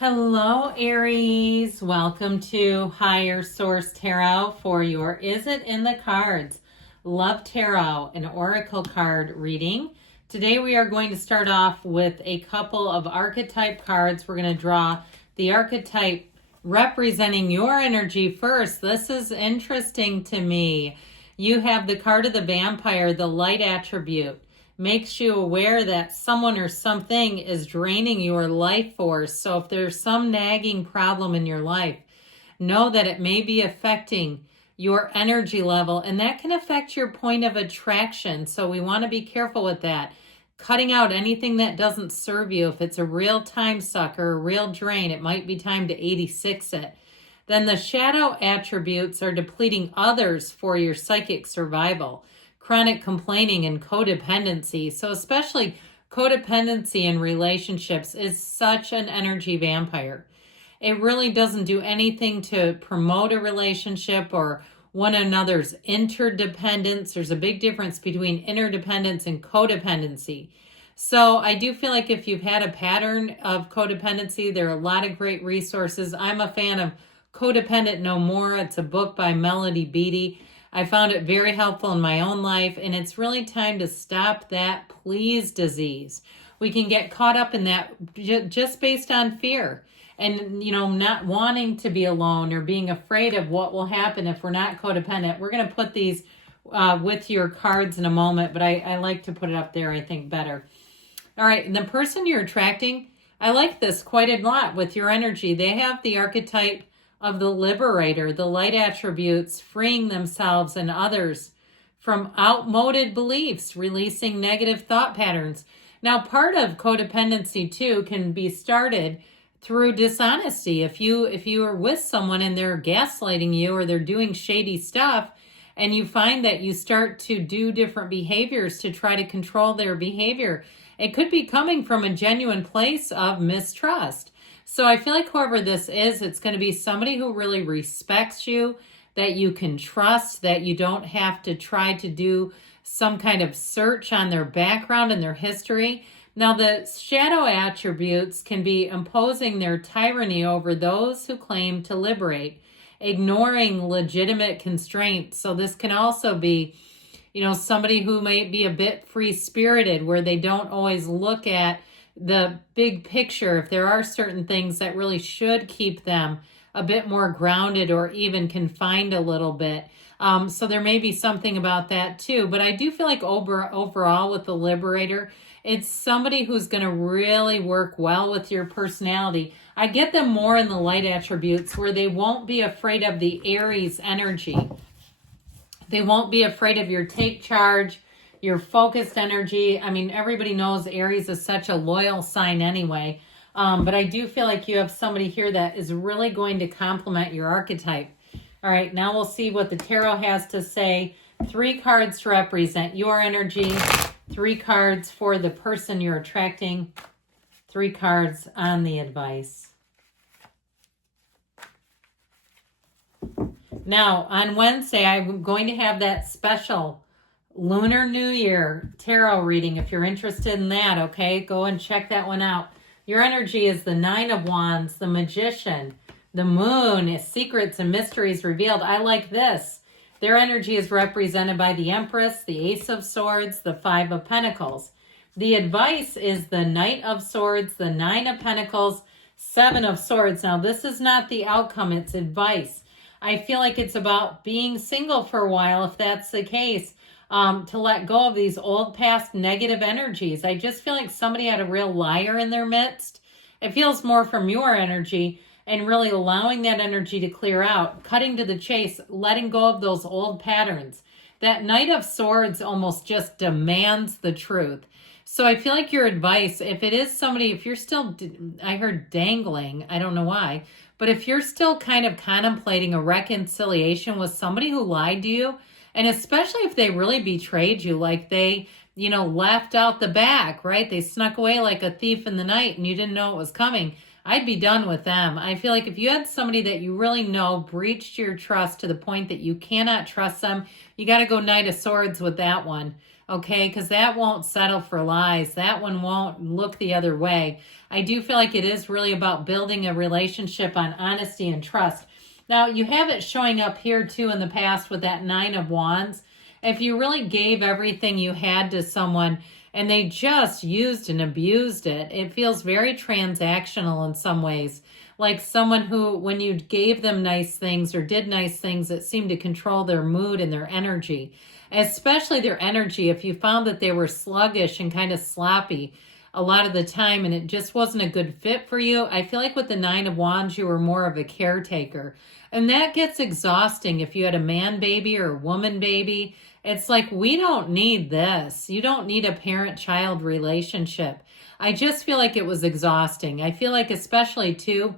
Hello, Aries. Welcome to Higher Source Tarot for your Is It in the Cards Love Tarot, an Oracle card reading. Today we are going to start off with a couple of archetype cards. We're going to draw the archetype representing your energy first. This is interesting to me. You have the card of the vampire, the light attribute. Makes you aware that someone or something is draining your life force. So if there's some nagging problem in your life, know that it may be affecting your energy level, and that can affect your point of attraction. So we want to be careful with that. Cutting out anything that doesn't serve you. If it's a real time sucker, a real drain, it might be time to 86 it. Then the shadow attributes are depleting others for your psychic survival. Chronic complaining and codependency. So especially codependency in relationships is such an energy vampire. It really doesn't do anything to promote a relationship or one another's interdependence. There's a big difference between interdependence and codependency. So I do feel like if you've had a pattern of codependency, there are a lot of great resources. I'm a fan of Codependent No More. It's a book by Melody Beattie. I found it very helpful in my own life, and it's really time to stop that please disease. We can get caught up in that just based on fear and, not wanting to be alone or being afraid of what will happen if we're not codependent. We're going to put these with your cards in a moment, but I like to put it up there, I think, better. All right, and the person you're attracting, I like this quite a lot with your energy. They have the archetype of the liberator, the light attributes, freeing themselves and others from outmoded beliefs, releasing negative thought patterns. Now, part of codependency too can be started through dishonesty. If you are with someone and they're gaslighting you or they're doing shady stuff, and you find that you start to do different behaviors to try to control their behavior, it could be coming from a genuine place of mistrust. So I feel like whoever this is, it's going to be somebody who really respects you, that you can trust, that you don't have to try to do some kind of search on their background and their history. Now, the shadow attributes can be imposing their tyranny over those who claim to liberate, ignoring legitimate constraints. So this can also be, somebody who might be a bit free-spirited, where they don't always look at the big picture. If there are certain things that really should keep them a bit more grounded or even confined a little bit. So there may be something about that too. But I do feel like overall with the liberator, it's somebody who's going to really work well with your personality. I get them more in the light attributes, where they won't be afraid of the Aries energy. They won't be afraid of your take charge, your focused energy. I mean, everybody knows Aries is such a loyal sign anyway. But I do feel like you have somebody here that is really going to complement your archetype. All right, now we'll see what the tarot has to say. 3 cards to represent your energy, 3 cards for the person you're attracting, 3 cards on the advice. Now, on Wednesday, I'm going to have that special Lunar New Year tarot reading. If you're interested in that, okay, go and check that one out. Your energy is the 9 of Wands, the Magician, the Moon, secrets and mysteries revealed. I like this. Their energy is represented by the Empress, the Ace of Swords, the 5 of Pentacles. The advice is the Knight of Swords, the 9 of Pentacles, 7 of Swords. Now, this is not the outcome, it's advice. I feel like it's about being single for a while, if that's the case. To let go of these old past negative energies. I just feel like somebody had a real liar in their midst. It feels more from your energy, and really allowing that energy to clear out, cutting to the chase, letting go of those old patterns. That Knight of Swords almost just demands the truth. So I feel like your advice, if it is somebody, if you're still, I heard dangling, I don't know why, but if you're still kind of contemplating a reconciliation with somebody who lied to you, and especially if they really betrayed you, like they, left out the back, right? They snuck away like a thief in the night and you didn't know it was coming. I'd be done with them. I feel like if you had somebody that you really know breached your trust to the point that you cannot trust them, you got to go Knight of Swords with that one. okay? Because that won't settle for lies. That one won't look the other way. I do feel like it is really about building a relationship on honesty and trust. Now, you have it showing up here too in the past with that Nine of Wands. If you really gave everything you had to someone and they just used and abused it, it feels very transactional in some ways. Like someone who, when you gave them nice things or did nice things, it seemed to control their mood and their energy, especially their energy. If you found that they were sluggish and kind of sloppy a lot of the time and it just wasn't a good fit for you, I feel like with the Nine of Wands, you were more of a caretaker. And that gets exhausting if you had a man baby or a woman baby. It's like, we don't need this. You don't need a parent-child relationship. I just feel like it was exhausting. I feel like especially too,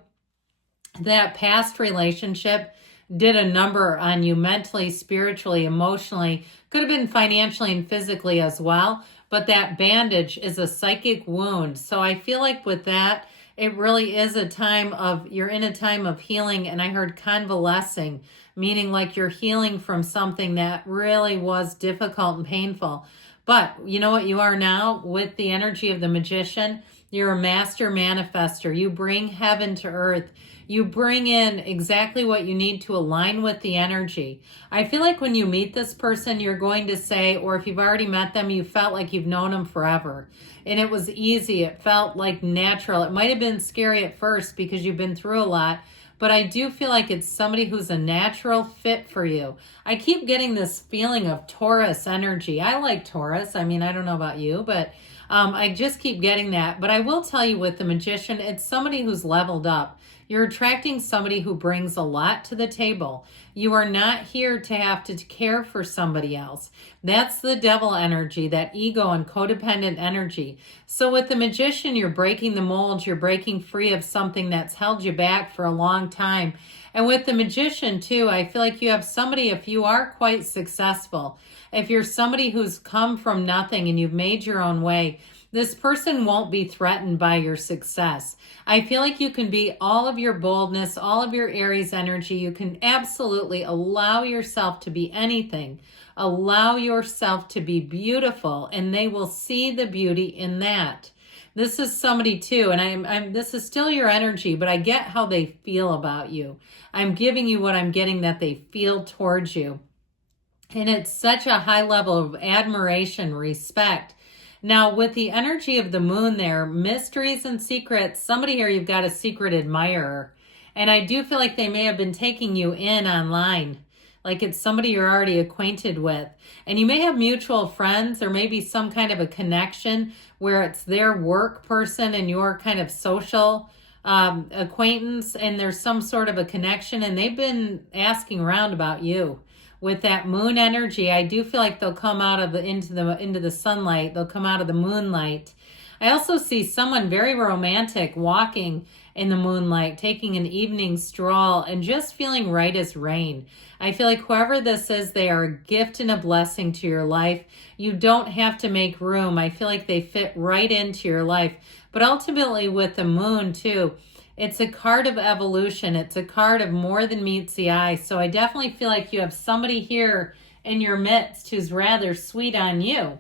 that past relationship did a number on you mentally, spiritually, emotionally, could have been financially and physically as well. But that bandage is a psychic wound. So I feel like with that, it really is a time of, you're in a time of healing. And I heard convalescing, meaning like you're healing from something that really was difficult and painful. But you know what you are now with the energy of the Magician? You're a master manifester. You bring heaven to earth. You bring in exactly what you need to align with the energy. I feel like when you meet this person, you're going to say, or if you've already met them, you felt like you've known them forever. And it was easy. It felt like natural. It might have been scary at first because you've been through a lot, but I do feel like it's somebody who's a natural fit for you. I keep getting this feeling of Taurus energy. I like Taurus. I mean, I don't know about you, but I just keep getting that. But I will tell you with the Magician, it's somebody who's leveled up. You're attracting somebody who brings a lot to the table. You are not here to have to care for somebody else. That's the devil energy, that ego and codependent energy. So with the Magician, you're breaking the mold. You're breaking free of something that's held you back for a long time. And with the Magician too, I feel like you have somebody, if you are quite successful, if you're somebody who's come from nothing and you've made your own way, this person won't be threatened by your success. I feel like you can be all of your boldness, all of your Aries energy. You can absolutely allow yourself to be anything. Allow yourself to be beautiful, and they will see the beauty in that. This is somebody too, and this is still your energy, but I get how they feel about you. I'm giving you what I'm getting that they feel towards you. And it's such a high level of admiration, respect. Now, with the energy of the moon there, mysteries and secrets, somebody here, you've got a secret admirer. And I do feel like they may have been taking you in online. Like it's somebody you're already acquainted with. And you may have mutual friends or maybe some kind of a connection where it's their work person and your kind of social acquaintance. And there's some sort of a connection. And they've been asking around about you. With that moon energy, I do feel like they'll come out of into the sunlight. They'll come out of the moonlight. I also see someone very romantic walking in the moonlight, taking an evening stroll and just feeling right as rain. I feel like whoever this is, they are a gift and a blessing to your life. You don't have to make room. I feel like they fit right into your life. But ultimately with the moon too, it's a card of evolution. It's a card of more than meets the eye. So I definitely feel like you have somebody here in your midst who's rather sweet on you.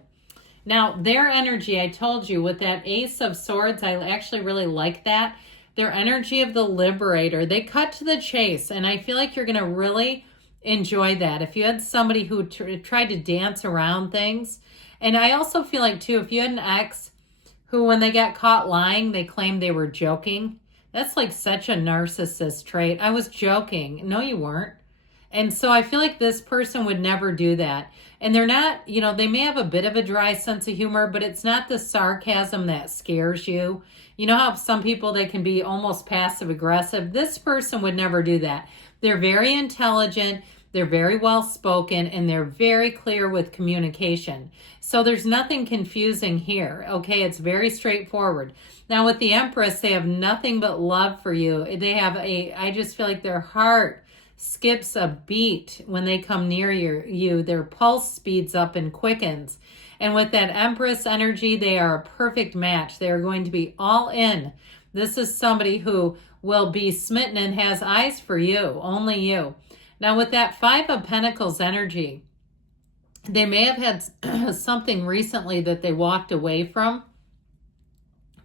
Now, their energy, I told you, with that Ace of Swords, I actually really like that. Their energy of the liberator. They cut to the chase, and I feel like you're going to really enjoy that. If you had somebody who tried to dance around things, and I also feel like, too, if you had an ex who, when they got caught lying, they claimed they were joking. That's like such a narcissist trait. I was joking. No, you weren't. And so I feel like this person would never do that. And they're not, you know, they may have a bit of a dry sense of humor, but it's not the sarcasm that scares you. You know how some people, they can be almost passive aggressive. This person would never do that. They're very intelligent. They're very well spoken, and they're very clear with communication. So there's nothing confusing here. Okay, it's very straightforward. Now with the Empress, they have nothing but love for you. They have I just feel like their heart skips a beat when they come near you. Their pulse speeds up and quickens. And with that Empress energy, they are a perfect match. They are going to be all in. This is somebody who will be smitten and has eyes for you, only you. Now with that Five of Pentacles energy, They may have had something recently that they walked away from,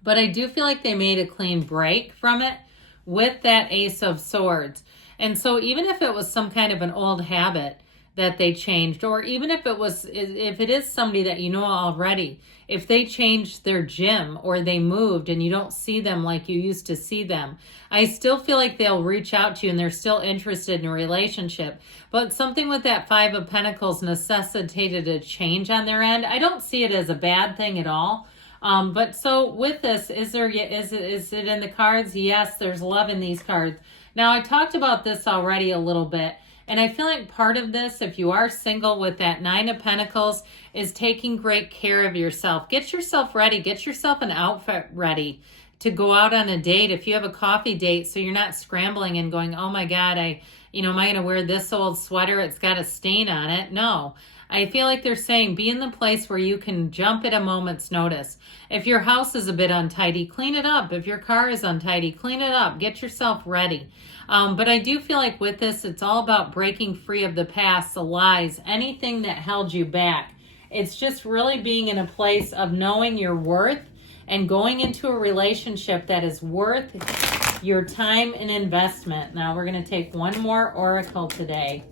but I do feel like they made a clean break from it with that Ace of Swords. And so even if it was some kind of an old habit that they changed, or even if it is somebody that you know already, if they changed their gym or they moved and you don't see them like you used to see them, I still feel like they'll reach out to you and they're still interested in a relationship. But something with that Five of Pentacles necessitated a change on their end. I don't see it as a bad thing at all. But so with this, is it in the cards? Yes, there's love in these cards. Now, I talked about this already a little bit, and I feel like part of this, if you are single with that Nine of Pentacles, is taking great care of yourself. Get yourself ready. Get yourself an outfit ready to go out on a date. If you have a coffee date, so you're not scrambling and going, oh my God, am I going to wear this old sweater? It's got a stain on it. No. I feel like they're saying be in the place where you can jump at a moment's notice. If your house is a bit untidy, clean it up. If your car is untidy, clean it up. Get yourself ready. But I do feel like with this, it's all about breaking free of the past, the lies, anything that held you back. It's just really being in a place of knowing your worth and going into a relationship that is worth your time and investment. Now we're going to take one more oracle today.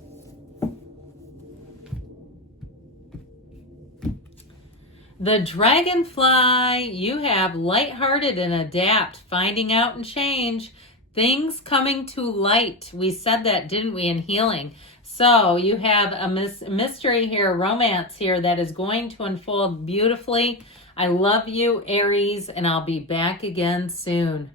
The Dragonfly. You have lighthearted and adapt, finding out and change, things coming to light. We said that, didn't we, in healing? So you have a mystery here, romance here that is going to unfold beautifully. I love you, Aries, and I'll be back again soon.